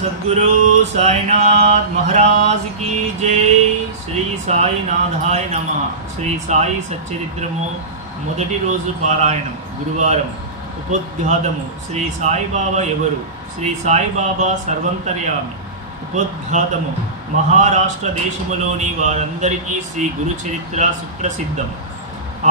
सद्गुरु साईनाथ महाराज की जय। श्री साईनाथाय नमः। श्री साई सच्चरित्रము మొదటి రోజు పారాయణం గురువారం ఉపోద్ఘాతము శ్రీ సాయిబాబా ఎవరు? శ్రీ సాయిబాబా సర్వంతర్యామి. ఉపోద్ఘాతము మహారాష్ట్ర దేశములోని వారందరికీ శ్రీ గురు చరిత్ర సుప్రసిద్ధం.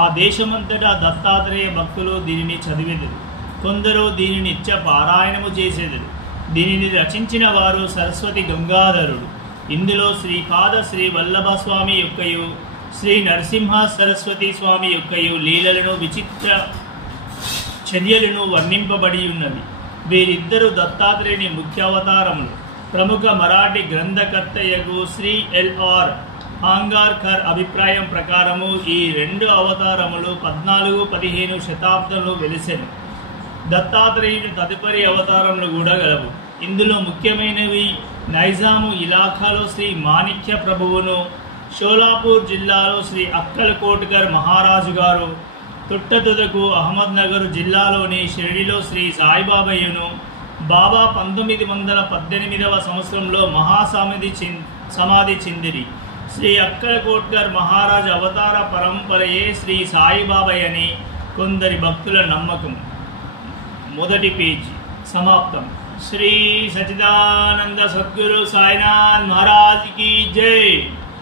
ఆ దేశమంతటా దత్తాత్రేయ భక్తులు దీనిని చదివెదరు. కొందరు దీనిని నిత్య పారాయణము చేసేదరు. దీనిని రచించిన వారు సరస్వతి గంగాధరుడు. ఇందులో శ్రీపాద శ్రీ వల్లభ స్వామి యొక్కయు శ్రీ నరసింహ సరస్వతి స్వామి యొక్కయు లీలలను విచిత్ర చర్యలను వర్ణింపబడి ఉన్నది. వీరిద్దరు దత్తాత్రేయుని ముఖ్య అవతారములు. ప్రముఖ మరాఠీ గ్రంథకర్తయగు శ్రీ ఎల్.ఆర్. ఆంగార్కర్ అభిప్రాయం ప్రకారము ఈ రెండు అవతారములు 14-15 శతాబ్దంలో వెలిసెను. దత్తాత్రేయుని తదుపరి అవతారములు కూడా గలవు. ఇందులో ముఖ్యమైనవి నైజాము ఇలాఖాలో శ్రీ మాణిక్య ప్రభువును, షోలాపూర్ జిల్లాలో శ్రీ అక్కల్ కోట్కర్ మహారాజు గారు, తుట్టతుదకు అహ్మద్నగర్ జిల్లాలోని షిరిడిలో శ్రీ సాయిబాబాయును, బాబా 1918వ సంవత్సరంలో సమాధి చెందిరి. శ్రీ అక్కల్ కోట్కర్ మహారాజ్ అవతార పరంపరయే శ్రీ సాయిబాబాయ్ అని కొందరి భక్తుల నమ్మకం. మొదటి పేజీ సమాప్తం. శ్రీ సచ్చిదానంద సద్గురు సాయినాథ్ మహారాజ్ की जय।